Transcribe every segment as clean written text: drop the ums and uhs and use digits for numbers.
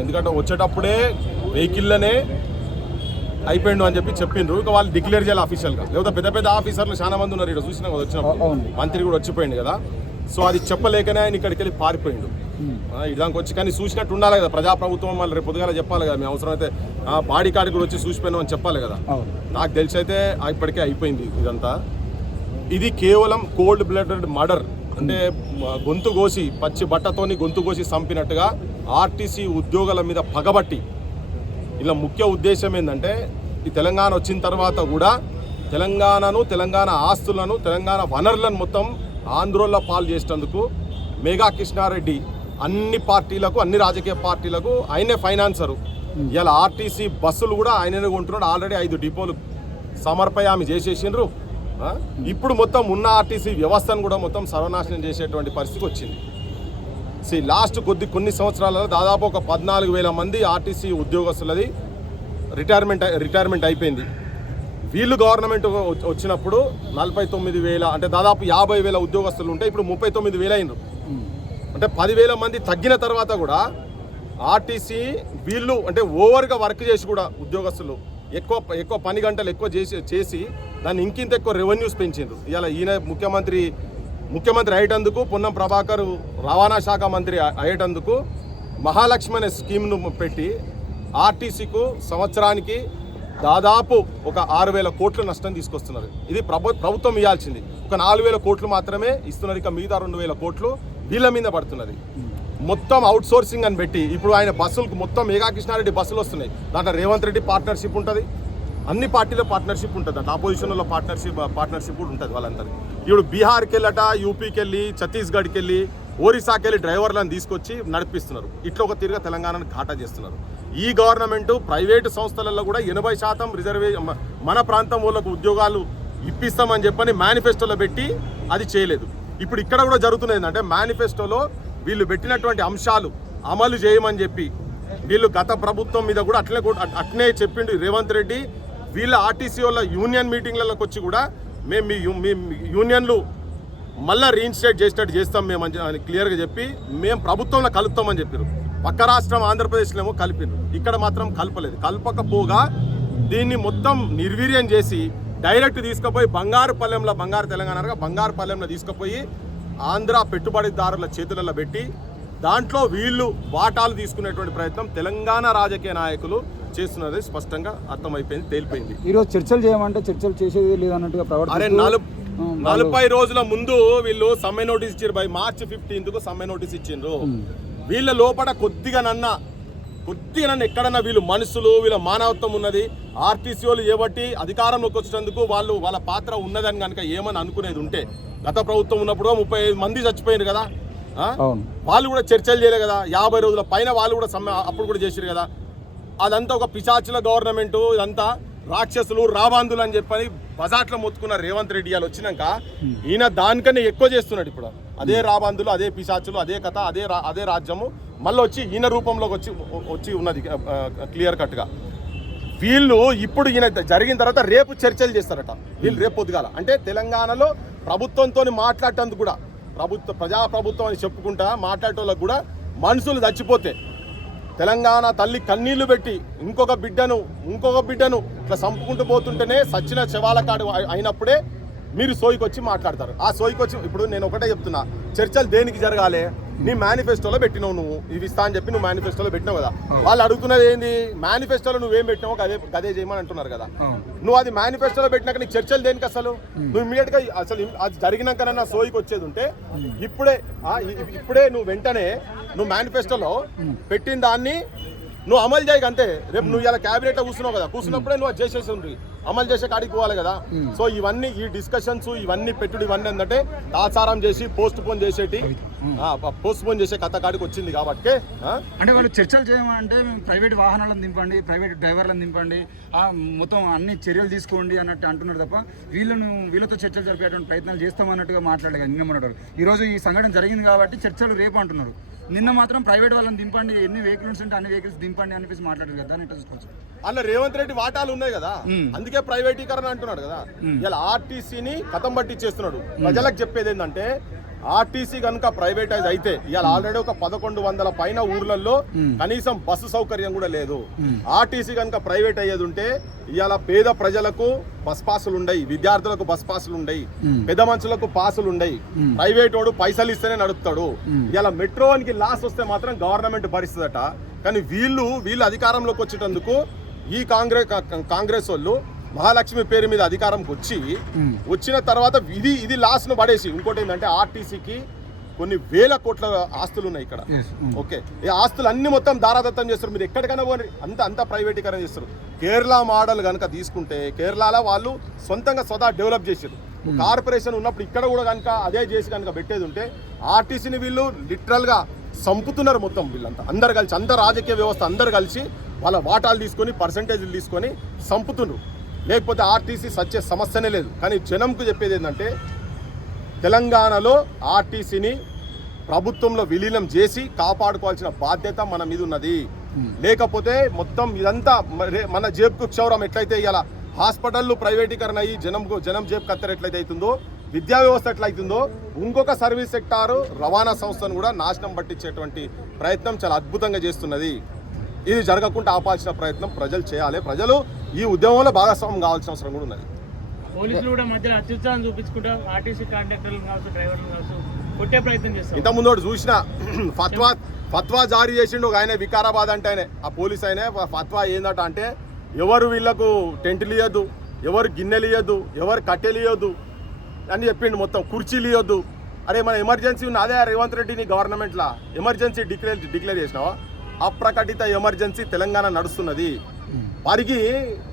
ఎందుకంటే వచ్చేటప్పుడే వెహికల్లనే అయిపోయిండు అని చెప్పి చెప్పిండ్రు. ఇక వాళ్ళు డిక్లేర్ చేయాలి అఫీషియల్గా, లేకపోతే పెద్ద పెద్ద ఆఫీసర్లు చాలా మంది ఉన్నారు ఇక్కడ చూసినా కదా, వచ్చినప్పుడు మంత్రి కూడా వచ్చిపోయింది కదా. సో అది చెప్పలేకనే ఆయన ఇక్కడికి వెళ్ళి పారిపోయిండు ఇదానికి వచ్చి. కానీ చూసినట్టు ఉండాలి కదా ప్రజాప్రభుత్వం, మళ్ళీ రేపు పొద్దుగాల చెప్పాలి కదా, మేము అవసరం అయితే బాడీ కార్డు కూడా వచ్చి చూసిపోయినాం అని చెప్పాలి కదా. నాకు తెలిసి అయితే ఇప్పటికే అయిపోయింది ఇదంతా. ఇది కేవలం కోల్డ్ బ్లడెడ్ మర్డర్, అంటే గొంతు కోసి పచ్చి బట్టతోని గొంతు కోసి చంపినట్టుగా ఆర్టీసీ ఉద్యోగుల మీద పగబట్టి. ఇలా ముఖ్య ఉద్దేశం ఏంటంటే ఈ తెలంగాణ వచ్చిన తర్వాత కూడా తెలంగాణను, తెలంగాణ ఆస్తులను, తెలంగాణ వనరులను మొత్తం ఆంధ్రోళ్ళ పాలు చేసేందుకు మేఘా కృష్ణారెడ్డి అన్ని పార్టీలకు, అన్ని రాజకీయ పార్టీలకు ఆయనే ఫైనాన్సరు. ఇలా ఆర్టీసీ బస్సులు కూడా ఆయననే కొంటున్నాడు. ఆల్రెడీ 5 డిపోలు సమర్పయామి చేసేసిండ్రు. ఇప్పుడు మొత్తం ఉన్న ఆర్టీసీ వ్యవస్థను కూడా మొత్తం సర్వనాశనం చేసేటువంటి పరిస్థితికి వచ్చింది. లాస్ట్ కొన్ని సంవత్సరాలలో దాదాపు ఒక 14,000 మంది ఆర్టీసీ ఉద్యోగస్తులది రిటైర్మెంట్ అయిపోయింది. వీళ్ళు గవర్నమెంట్ వచ్చినప్పుడు 49,000, అంటే దాదాపు 50,000 ఉద్యోగస్తులు ఉంటే ఇప్పుడు 39,000 అయినారు. అంటే 10,000 మంది తగ్గిన తర్వాత కూడా ఆర్టీసీ వీళ్ళు అంటే ఓవర్గా వర్క్ చేసి కూడా ఉద్యోగస్తులు ఎక్కువ పని గంటలు ఎక్కువ చేసి దాన్ని ఇంకింత ఎక్కువ రెవెన్యూస్ పెంచిండ్రు. ఇలా ఈయన ముఖ్యమంత్రి అయ్యేటందుకు, పొన్నం ప్రభాకర్ రవాణా శాఖ మంత్రి అయ్యేటందుకు మహాలక్ష్మి అనే స్కీమ్ను పెట్టి ఆర్టీసీకు సంవత్సరానికి దాదాపు ఒక 6,000 కోట్ల నష్టం తీసుకొస్తున్నారు. ఇది ప్రభుత్వం ఇవ్వాల్సింది ఒక 4,000 కోట్లు మాత్రమే ఇస్తున్నారు. ఇక మిగతా 2,000 కోట్లు వీళ్ళ మీద పడుతున్నది. మొత్తం అవుట్ సోర్సింగ్ అని పెట్టి ఇప్పుడు ఆయన బస్సులకు మొత్తం మేఘా కృష్ణారెడ్డి బస్సులు వస్తున్నాయి. దాంట్లో రేవంత్ రెడ్డి పార్ట్నర్షిప్ ఉంటుంది, అన్ని పార్టీల పార్ట్నర్షిప్ ఉంటుంది, అంటే ఆపోజిషన్లో పార్ట్నర్షిప్ కూడా ఉంటుంది వాళ్ళందరికీ. ఇప్పుడు బీహార్కి వెళ్ళట, యూపీకి వెళ్ళి, ఛత్తీస్గఢ్కి వెళ్ళి, ఒరిస్సాకి వెళ్ళి డ్రైవర్లను తీసుకొచ్చి నడిపిస్తున్నారు. ఇట్లా ఒక తీరుగా తెలంగాణను ఘాటా చేస్తున్నారు. ఈ గవర్నమెంట్ ప్రైవేటు సంస్థలలో కూడా 80% రిజర్వేషన్ మన ప్రాంతం వాళ్ళకు ఉద్యోగాలు ఇప్పిస్తామని చెప్పని మేనిఫెస్టోలో పెట్టి అది చేయలేదు. ఇప్పుడు ఇక్కడ కూడా జరుగుతున్నది ఏంటంటే మేనిఫెస్టోలో వీళ్ళు పెట్టినటువంటి అంశాలు అమలు చేయమని చెప్పి వీళ్ళు గత ప్రభుత్వం మీద కూడా అట్లనే చెప్పిండు రేవంత్ రెడ్డి. వీళ్ళ ఆర్టీసీ వాళ్ళ యూనియన్ మీటింగ్లలోకి వచ్చి కూడా మేము మీ యూనియన్లు మళ్ళీ రీఇన్స్టేట్ చేసేటట్టు చేస్తాం మేము అని క్లియర్గా చెప్పి మేము ప్రభుత్వంలో కలుపుతామని చెప్పారు. పక్క రాష్ట్రం ఆంధ్రప్రదేశ్లో ఏమో కలిపారు, ఇక్కడ మాత్రం కలపలేదు. కలపకపోగా దీన్ని మొత్తం నిర్వీర్యం చేసి డైరెక్ట్ తీసుకుపోయి బంగారు తెలంగాణగా బంగారుపల్లెంలో తీసుకుపోయి ఆంధ్ర పెట్టుబడిదారుల చేతులలో పెట్టి దాంట్లో వీళ్ళు వాటాలు తీసుకునేటువంటి ప్రయత్నం తెలంగాణ రాజకీయ నాయకులు చేస్తున్నది స్పష్టంగా అర్థమైపోయింది, తేలిపోయింది. ఈరోజు చర్చలు చేయమంటే చర్చలు చేసేది లేదన్నట్టుగా అరే 40 రోజుల ముందు వీళ్ళు సమ్మె నోటీస్ ఇచ్చారు. బై March 15కు సమ్మె నోటీస్ ఇచ్చిండ్రు. వీళ్ళ లోపల కొద్దిగా నన్ను ఎక్కడన్నా వీళ్ళు మనుషులు, వీళ్ళ మానవత్వం ఉన్నది. ఆర్టీసీ వాళ్ళు ఏబట్టి అధికారంలోకి వచ్చేందుకు వాళ్ళ పాత్ర ఉన్నదని కనుక ఏమని అనుకునేది ఉంటే, గత ప్రభుత్వం ఉన్నప్పుడు 35 మంది చచ్చిపోయారు కదా, వాళ్ళు కూడా చర్చలు చేయలేదు కదా. 50 రోజుల పైన వాళ్ళు కూడా సమ్మె అప్పుడు కూడా చేశారు కదా. అదంతా ఒక పిశాచుల గవర్నమెంటు, ఇదంతా రాక్షసులు, రాబాంధులు అని చెప్పని బజాట్లో మొత్తుకున్న రేవంత్ రెడ్డి వాళ్ళు వచ్చినాక ఈయన దానికన్నా ఎక్కువ చేస్తున్నాడు. ఇప్పుడు అదే రాబాంధులు, అదే పిశాచులు, అదే కథ, అదే రాజ్యము మళ్ళీ వచ్చి ఈయన రూపంలోకి వచ్చి ఉన్నది క్లియర్ కట్గా. వీళ్ళు ఇప్పుడు ఈయన జరిగిన తర్వాత రేపు చర్చలు చేస్తారట. వీళ్ళు రేపు పొద్దుగాల అంటే తెలంగాణలో ప్రభుత్వంతో మాట్లాడేందుకు కూడా ప్రజాప్రభుత్వం అని చెప్పుకుంటా మాట్లాడేటోళ్ళకు కూడా మనుషులు చచ్చిపోతే తెలంగాణ తల్లి కన్నీళ్లు పెట్టి ఇంకొక బిడ్డను ఇట్లా చంపుకుంటూ పోతుంటేనే సచ్చిన శవాల కాడు అయినప్పుడే మీరు సోయికొచ్చి మాట్లాడతారు. ఆ సోయికొచ్చి ఇప్పుడు నేను ఒకటే చెప్తున్నా, చర్చలు దేనికి జరగాలి? నీ మేనిఫెస్టోలో పెట్టినావు, నువ్వు ఇవి ఇస్తా అని చెప్పి నువ్వు మేనిఫెస్టోలో పెట్టినావు కదా. వాళ్ళు అడుగుతున్నది ఏంది? మేనిఫెస్టోలో నువ్వేం పెట్టినావు అదే చేయమని అంటున్నారు కదా. నువ్వు అది మేనిఫెస్టోలో పెట్టినాక నీకు చర్చలు దేనికి? అసలు నువ్వు ఇమీడియట్గా అసలు అది జరిగినాకనన్నా సోయికి వచ్చేది ఉంటే ఇప్పుడే నువ్వు వెంటనే నువ్వు మేనిఫెస్టోలో పెట్టిన దాన్ని నువ్వు అమలు చేయక అంతే. రేపు నువ్వు ఇలా క్యాబినెట్లో కూర్చున్నావు కదా, కూర్చున్నప్పుడే నువ్వు అది చేసేసి ఉంది, అమలు చేసే కాడికి పోవాలి కదా. సో ఇవన్నీ ఈ డిస్కషన్స్ ఇవన్నీ ఇవన్నీ ఏంటంటే తాసారం చేసి పోస్ట్ పోన్ చేసే కథ కాడికి వచ్చింది కాబట్టి. అంటే వాళ్ళు చర్చలు చేయమంటే మేము ప్రైవేట్ వాహనాలను దింపండి, ప్రైవేట్ డ్రైవర్లను దింపండి, మొత్తం అన్ని చర్యలు తీసుకోండి అన్నట్టు అంటున్నారు తప్ప వీళ్ళతో చర్చలు జరిపేటువంటి ప్రయత్నాలు చేస్తామన్నట్టుగా మాట్లాడలేదు. నిన్న మొన్నటారు ఈరోజు ఈ సంఘటన జరిగింది కాబట్టి చర్చలు రేపు అంటున్నారు. నిన్న మాత్రం ప్రైవేట్ వాళ్ళని దింపండి, ఎన్ని వెహికల్స్ ఉంటే అన్ని వెహికల్స్ దింపండి అనిపించి మాట్లాడారు కదా. ఎట్లా చూసుకోవచ్చు? అలా రేవంత్ రెడ్డి వాటాలు ఉన్నాయి కదా, అందుకే ప్రైవేటీకరణ అంటున్నాడు కదా. ఇలా ఆర్టీసీని కథం పట్టించేస్తున్నాడు. ప్రజలకు చెప్పేది ఏంటంటే ఆర్టీసీ కనుక ప్రైవేటైజ్ అయితే ఇవాళ ఆల్రెడీ ఒక 1100 పైన ఊర్లలో కనీసం బస్సు సౌకర్యం కూడా లేదు. ఆర్టీసీ కనుక ప్రైవేట్ అయ్యేది ఉంటే ఇవాళ పేద ప్రజలకు బస్ పాసులు ఉండయి, విద్యార్థులకు బస్ పాసులు ఉండయి, పెద్ద మనుషులకు పాసులు ఉండయి. ప్రైవేట్ వాడు పైసలు ఇస్తేనే నడుపుతాడు. ఇవాళ మెట్రో వానికి లాస్ వస్తే మాత్రం గవర్నమెంట్ భరిస్తుందట. కానీ వీళ్ళు అధికారంలోకి వచ్చేటందుకు ఈ కాంగ్రెస్ వాళ్ళు మహాలక్ష్మి పేరు మీద అధికారంకి వచ్చిన తర్వాత ఇది లాస్ ను పడేసి ఇంకోటి ఏంటంటే ఆర్టీసీకి కొన్ని వేల కోట్ల ఆస్తులు ఉన్నాయి ఇక్కడ. ఓకే, ఈ ఆస్తులు అన్ని మొత్తం దారాదత్తం చేస్తారు. మీరు ఎక్కడికైనా పోనీ అంత ప్రైవేటీకరణ చేస్తారు. కేరళ మోడల్ కనుక తీసుకుంటే కేరళలో వాళ్ళు స్వతహా డెవలప్ చేశారు. కార్పొరేషన్ ఉన్నప్పుడు ఇక్కడ కూడా కనుక అదే చేసి కనుక పెట్టేది ఉంటే ఆర్టీసీని వీళ్ళు లిటరల్ గా సంపుతున్నారు. మొత్తం వీళ్ళంతా అందరు కలిసి, అంత రాజకీయ వ్యవస్థ అందరు కలిసి వాళ్ళ వాటాలు తీసుకొని పర్సంటేజ్లు తీసుకొని సంపుతున్నారు. లేకపోతే ఆర్టీసీ సచ్చే సమస్యనే లేదు. కానీ జనంకు చెప్పేది ఏంటంటే తెలంగాణలో ఆర్టీసీని ప్రభుత్వంలో విలీనం చేసి కాపాడుకోవాల్సిన బాధ్యత మన మీద ఉన్నది. లేకపోతే మొత్తం ఇదంతా మన జేబుకు క్షౌరం ఎట్లయితే ఇలా హాస్పిటళ్ళు ప్రైవేటీకరణ అయ్యి జనం జేబు కత్తెర ఎట్లయితే అవుతుందో, విద్యా వ్యవస్థ ఎట్లయితుందో, ఇంకొక సర్వీస్ సెక్టారు రవాణా సంస్థను కూడా నాశనం పట్టించేటువంటి ప్రయత్నం చాలా అద్భుతంగా చేస్తున్నది. ఇది జరగకుండా ఆపాల్సిన ప్రయత్నం ప్రజలు చేయాలి. ప్రజలు ఈ ఉద్యమంలో భాగస్వామ్యం కావాల్సిన అవసరం కూడా ఉన్నది. పోలీసులు కూడా మధ్యలో అత్యుత్సాహం చూపించుకుంటా ఆర్టీసీ కాంట్రాక్టర్లు కావచ్చు, డ్రైవర్లు కావచ్చు కొట్టే ప్రయత్నం చేస్తారు. ఇంతకుముందు ఒకటి చూసిన ఫత్వా జారీ చేసిండు ఒక ఆయన, వికారాబాద్ అంటే ఆయన, ఆ పోలీస్ ఆయన ఫత్వా ఏందట అంటే ఎవరు వీళ్ళకు టెంట్లు ఇవ్వద్దు, ఎవరు గిన్నెలు ఇవ్వద్దు, ఎవరు కట్టెలు ఇవ్వద్దు అని చెప్పిండు. మొత్తం కుర్చీలు ఇవ్వద్దు. అరే మన ఎమర్జెన్సీ ఉన్న అదే రేవంత్ రెడ్డిని గవర్నమెంట్లా ఎమర్జెన్సీ డిక్లేర్ చేసినావా? అప్రకటిత ఎమర్జెన్సీ తెలంగాణ నడుస్తున్నది.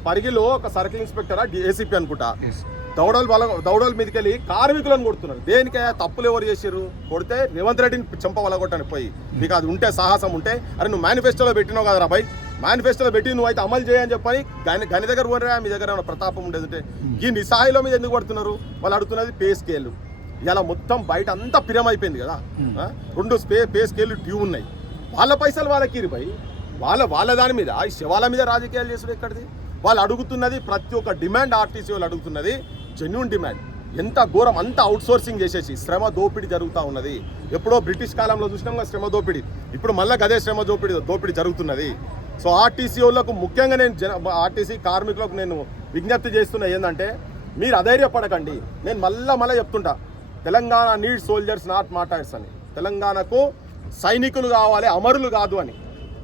పరిగిలో ఒక సర్కిల్ ఇన్స్పెక్టర్ ఏసీపీ అనుకుంటా దౌడల మీదకి వెళ్ళి కార్మికులను కొడుతున్నారు. దేనికైనా తప్పులు ఎవరు చేశారు? కొడితే రేవంత్ రెడ్డిని చెంప వలగొట్టని పోయి, మీకు అది ఉంటే సాహసం ఉంటే, అరే నువ్వు మేనిఫెస్టోలో పెట్టినావు కదరా భయ్, మేనిఫెస్టోలో పెట్టి నువ్వు అయితే అమలు చేయని చెప్పని గని దగ్గర పోయినా మీ దగ్గర ఏమైనా ప్రతాపం ఉండేది. ఈ నిస్సహాయిలో మీద ఎందుకు పడుతున్నారు? వాళ్ళు అడుగుతున్నది పే స్కేల్. ఇలా మొత్తం బయట అంతా పిరమైపోయింది కదా. 2 పే స్కేల్ డ్యూ ఉన్నాయి. వాళ్ళ పైసలు వాళ్ళకి ఇరిపోయి వాళ్ళ దాని మీద ఈ శవాల మీద రాజకీయాలు చేసుడు ఎక్కడిది? వాళ్ళు అడుగుతున్నది ప్రతి ఒక్క డిమాండ్, ఆర్టీసీ వాళ్ళు అడుగుతున్నది జెన్యూన్ డిమాండ్. ఎంత ఘోరం, అంతా అవుట్ సోర్సింగ్ చేసేసి శ్రమ దోపిడీ జరుగుతూ ఉన్నది. ఎప్పుడో బ్రిటిష్ కాలంలో చూసినాం కదా శ్రమ దోపిడీ, ఇప్పుడు మళ్ళీ అదే శ్రమ దోపిడీ జరుగుతున్నది. సో ఆర్టీసీ వాళ్ళకు ముఖ్యంగా నేను ఆర్టీసీ కార్మికులకు నేను విజ్ఞప్తి చేస్తున్నా ఏంటంటే మీరు అధైర్యపడకండి. నేను మళ్ళీ చెప్తుంటా, Telangana need soldiers not martyrs అని. తెలంగాణకు సైనికులు కావాలి, అమరులు కాదు అని.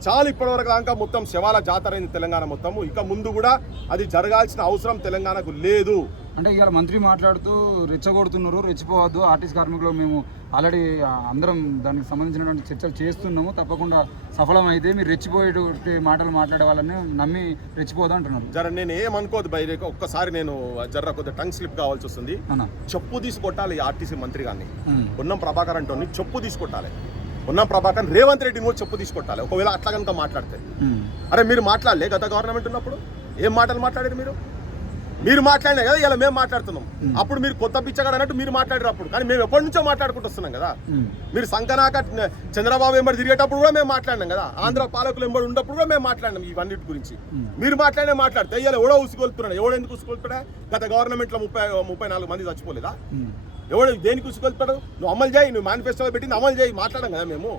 చాలా ఇప్పటివరకు దాకా మొత్తం శవాల జాతర అయింది తెలంగాణ మొత్తము. ఇక ముందు కూడా అది జరగాల్సిన అవసరం తెలంగాణకు లేదు. అంటే ఇవాళ మంత్రి మాట్లాడుతూ రెచ్చగొడుతున్నారు, రెచ్చిపోవద్దు, ఆర్టీసీ కార్మికులు మేము ఆల్రెడీ అందరం దానికి సంబంధించినటువంటి చర్చలు చేస్తున్నాము, తప్పకుండా సఫలం అయితే మీరు రెచ్చిపోయేటువంటి మాటలు మాట్లాడే వాళ్ళని నమ్మి రెచ్చిపోదు అంటున్నారు. జర నేను ఏమనుకోదు బయట, ఒక్కసారి నేను జర కొద్దిగా టంగ్ స్లిప్ కావాల్సి వస్తుంది. చెప్పు తీసుకొట్టాలి ఆర్టీసీ మంత్రి గారిని, పొన్నం ప్రభాకర్ అంటోని చెప్పు తీసుకొట్టాలి. పొన్నం ప్రభాకర్ రేవంత్ రెడ్డిని కూడా చెప్పు తీసుకొట్టాలి. ఒకవేళ అట్లా కనుక మాట్లాడితే, అరే మీరు మాట్లాడలే గత గవర్నమెంట్ ఉన్నప్పుడు ఏం మాటలు మాట్లాడారు? మీరు మాట్లాడినా కదా ఇలా మేము మాట్లాడుతున్నాం. అప్పుడు మీరు కొత్త పిచ్చగాడు అన్నట్టు మీరు మాట్లాడారు అప్పుడు, కానీ మేము ఎప్పటి నుంచో మాట్లాడుకుంటూ వస్తున్నాం కదా. మీరు సంకనాక చంద్రబాబు వెంబడి తిరిగేటప్పుడు కూడా మేము మాట్లాడినాం కదా, ఆంధ్ర పాలకులు వెంబడి ఉన్నప్పుడు కూడా మేము మాట్లాడినాం ఇవన్నిటి గురించి. మీరు మాట్లాడితే ఇవాళ ఎవడో ఉసుకొలుతున్నాడు. ఎవడో ఎందుకు ఉసుకొలుతున్నా? గత గవర్నమెంట్లో 34 మంది చచ్చిపోలేదా? ఎవడు దేనికి ఉసుకొలుతాడు? నువ్వు అమలు చేయి, నువ్వు మేనిఫెస్టోలో పెట్టింది అమలు చేయి, మాట్లాడాం కదా మేము.